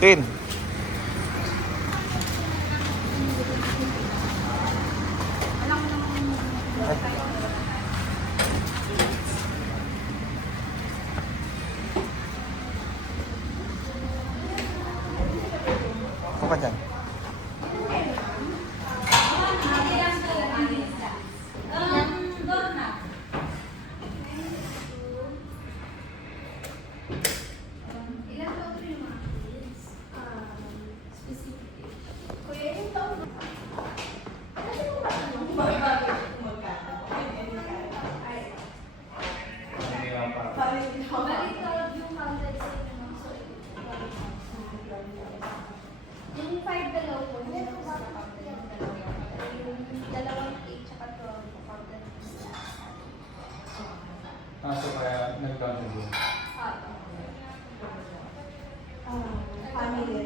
Tin. Ako ka dyan. Yung 5 dalaw po, hindi po sa kapatid yung dalawa. Yung dalawang 8 tsaka 12 po kapatid. So kaya nag-down din. Family.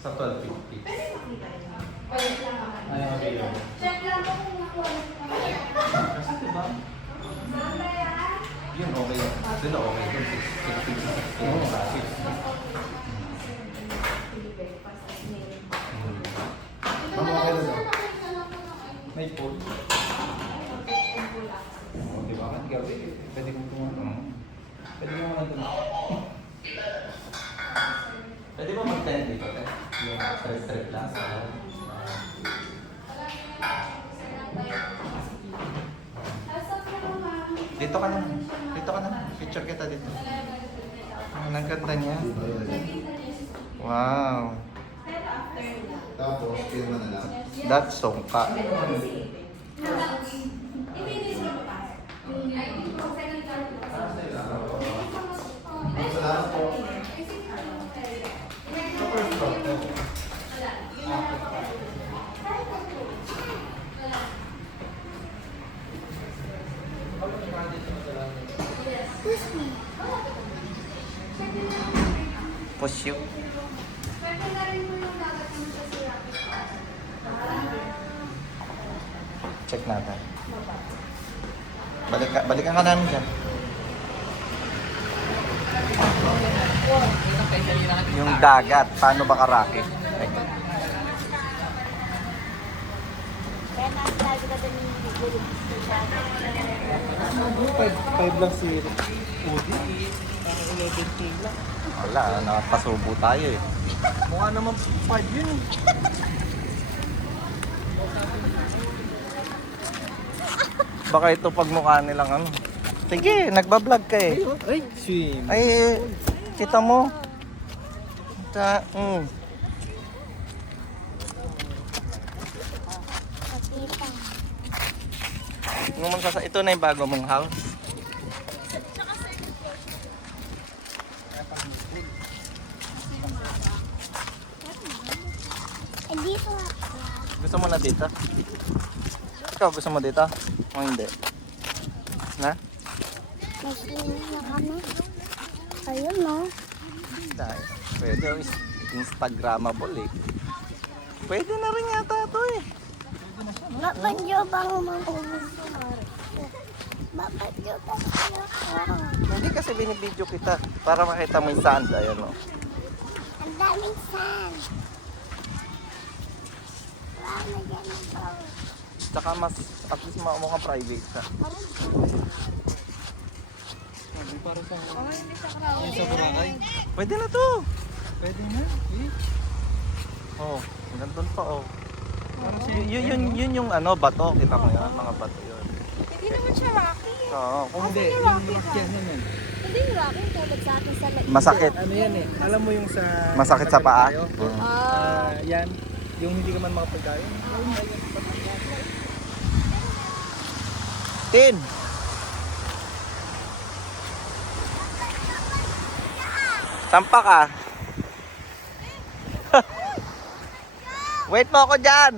Sa 1250. Pwede makita niyo. Wait lang ako. Ay, okay yun. Check lang po kung nakuha na po. Kasi diba? Saan ba yan? Yun okay. Doon na okay. Doon 650. Oo, traffic. Mama, okay na daw. May pool. Oo, diba? Ang gabi. Pwede kong tumulong. Pwede mo naman doon. Pwede ba mag-tent dito? Yung strip lang sa Dito ka na. Dito ka na. Picture kita dito. Ang ganda niya. Wow. Tapos, pirma na lang. That's songka. Salamat po. Push you. Pwede na rin po yung dagat ng sa Sirapit. Check natin. Balikan ka namin dyan. Yung dagat, paano ba karaki? Kaya nasa ka din yung bigulog. 5 lang si Udi. 11K lang. Wala, nakapasubo tayo eh. Mukha naman 5 yun eh. Baka ito pagmukha nilang ano. Sige, nagbablog ka eh. Ay, swim. Ay, kita mo. Ito na yung bago mong house. Dito. Gusto mo na dito? Ikaw gusto mo dito? O hindi? Na? May sinis na kami. Ayun no. Dahil, pwede Instagramable eh. Pwede na rin yata ito eh. Bapadyo bang maubos? Bapadyo bang Hindi kasi binibidyo kita para makita mo yung sand. Ayan o. Ang daming sand. Wow, na ganun po. Tsaka mas, at least mukhang private sa. Para sa sa Boracay. Pwede na to. Pwede na. Oh, nandun pa oh. Yun yung ano, bato. Kita mo yan, mga bato yun. Hindi naman siya rocky. Oo, kung Hindi, Yung yung rocky rock ka. yan yan. Hindi yung rocky tulad sa atin sa laig. masakit. Ano yan eh. Alam mo yung sa... Masakit sa paa. tayo? Ah. Yan. Yung hindi ka man makapagkain. Tin! Sampa ka. Wait mo ako dyan.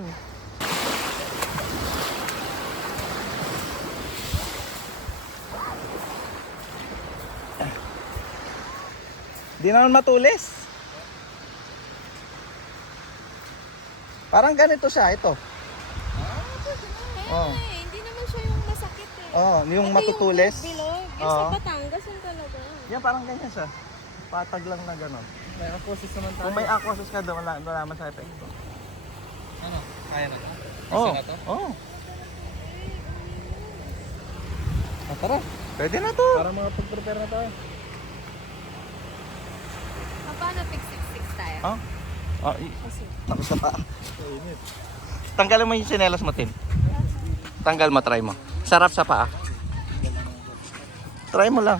Di naman matulis. Parang ganito siya, ito. Kaya Oh. hindi naman siya yung masakit eh. Oh, yung Ito matutulis. Yung bilog. Yung Oo. sa Batangas, yun talaga. Yan, parang ganyan siya. Patag lang na gano'n. May aquasis naman tayo. Kung may aquasus ka doon, wala naman sa epekto. Ano? Kaya na to? Oo. Isa na to? Oo. Ah, tara. Pwede na to. Para mga pag-prepare na tayo. Paano pig 6 tayo? Ah? Ah, Kasi. tapos na pa. Tanggalin mo yung sinelas mo, Tin. Tanggal mo, try mo. Sarap sa paa. Try mo lang.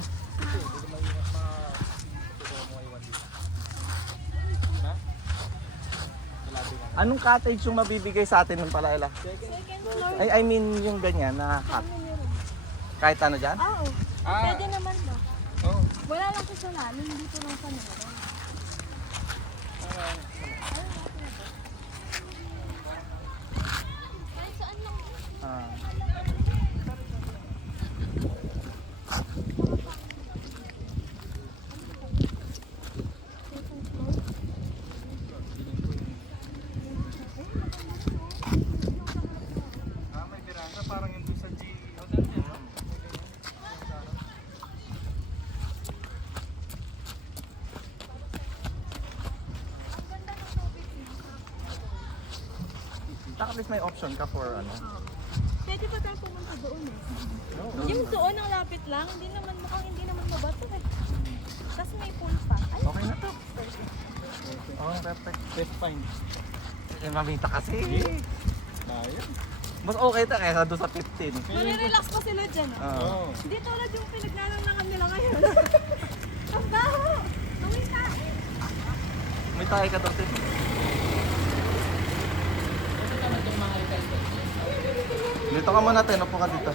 Anong cottage yung mabibigay sa atin ng palaila? Second floor. I mean yung ganyan na hot. Kahit ano dyan? Oo. Ah. Pwede naman ba? Oo. Wala lang kasalanan, dito lang pa naman. Kahit saan lang. Ah. May piranga parang yung doon sa G. At least may option ka for ano. Pwede pa tayo pumunta doon eh. Yung doon ang lapit lang, hindi naman mabato eh. Tapos may pool pa. Ay, Okay na to. Oh, perfect. Best find. Eh, mamita kasi. Tayo. Mas okay ta kaysa doon sa 15. Marirelax pa sila dyan ah. Oo. Hindi tulad yung pinagnananangan nila ngayon. Ang baho! Tuwing ka! May tayo ka doon. Dito ka muna, Tin. Upo ka dito.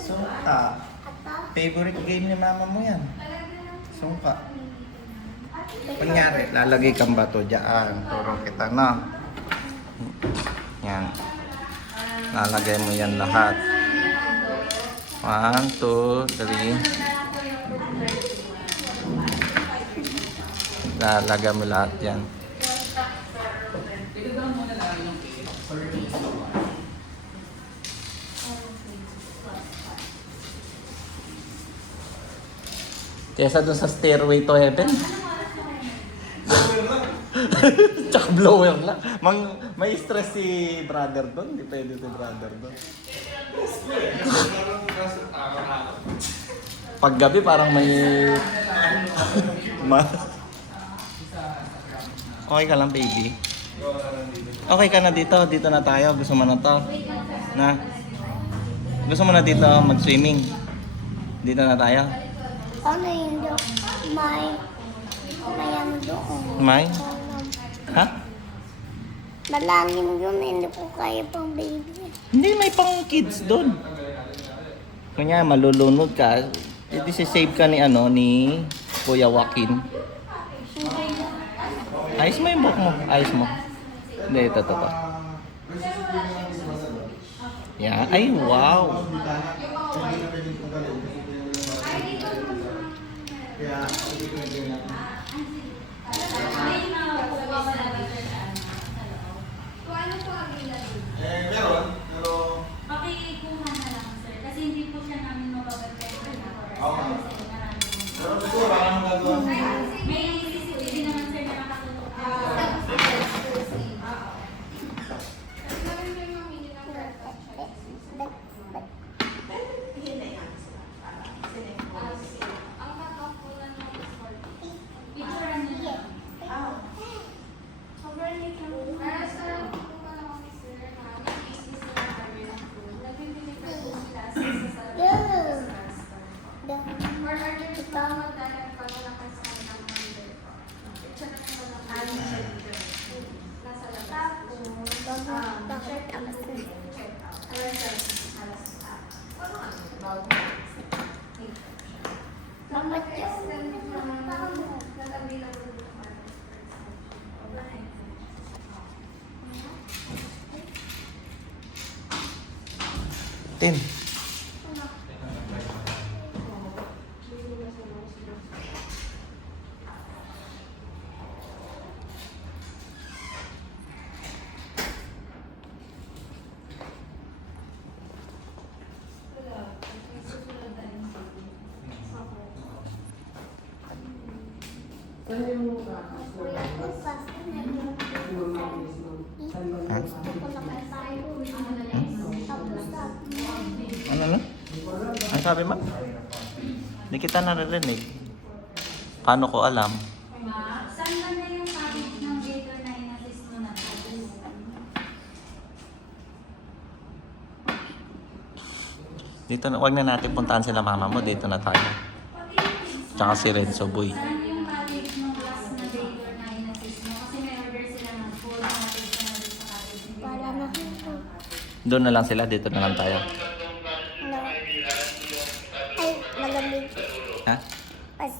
Sungka. Favorite game ni mama mo yan. Sungka. Kunyari, lalagay kang bato dyan. Turo kita na. Yan. Lalagay mo yan lahat. 1, 2, 3. Lalagay mo lahat yan. Kesa doon sa Stairway to Heaven. Tsaka blower lang. May stress si brother doon. Hindi pwede si brother doon. Pag gabi parang may... Okay ka lang, baby? Okay ka na dito? Dito na tayo? Gusto mo na to? Na? Gusto mo na dito mag-swimming? Dito na tayo? Ano yun doon? May ano doon. May? Ha? Malalim yun, hindi ko kaya pang baby. Hindi, may pang kids doon. Kanya malulunod ka. Ito si-save ka ni ni Kuya Joaquin. Ayos mo yung buhok mo. Ayos mo. Hindi, ito. Yeah. Ay, wow. Meron, pero... Pakikuha na lang, sir. Kasi hindi po siya namin mababagay. Okay. Pero siguro, parang gagawa mo. May CCTV naman, sir, na nakatutok. Ang kakapunan ng Picture niyo. Tin. Ano na? Ang sabi mo? Hindi kita naririnig. Paano ko alam? Saan ba na yung package ng data na inassist mo na? Dito na, wag na natin puntahan sila mama mo. Dito na tayo. Tsaka si Renzo Boy. Saan yung package ng last na data na inassist mo? Kasi may order sila ng food na natin sa package. Wala na ito. Doon na lang sila. Dito na lang tayo. No. Ay, malamig. Ha? Pas,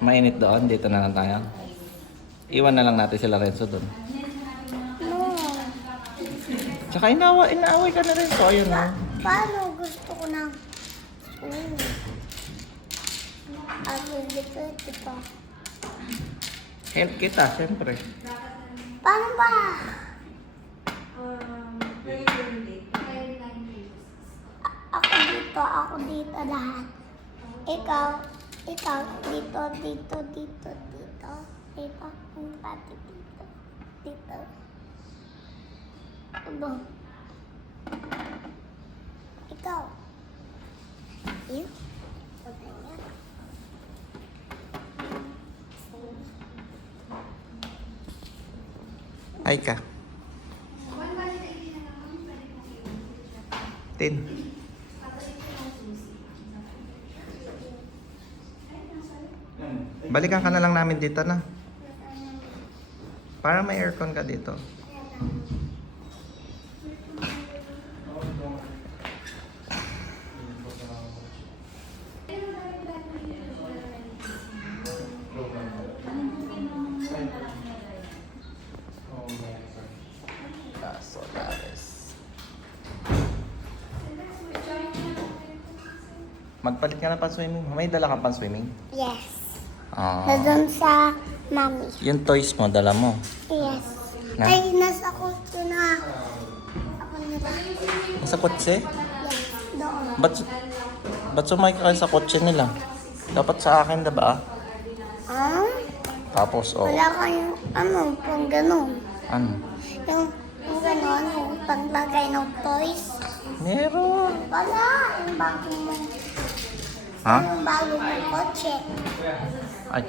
Mainit doon. Dito na lang tayo. Iwan na lang natin sila Renzo doon. no. Tsaka inaaway ka na rin. So, ayun na. Paano gusto ko ng... Ako dito, ito. Help kita, siyempre. Paano ba? Ako dito lahat. Ikaw, dito. Dito, yung pati dito. Aba. Ikaw. Yun. Ay ka. Tin. Balikan ka na lang namin dito na. Para may aircon ka dito. Magpalit ka na pang swimming. May dala ka pang swimming? Yes. Ah. Doon sa mami. Yung toys mo, dala mo. Yes. Na? Ay, nasa kotse na. Ako nila. Sa kotse? Yes, doon. Ba't sumakay ka sa kotse nila? Dapat sa akin, diba? Ah? Tapos, oh. Wala kayong, pang ganun. Ano? Yung ganun, yung panglagay ng toys. Meron. Wala, yung bago mo. Ha? Yung bago mong kotse. Ay.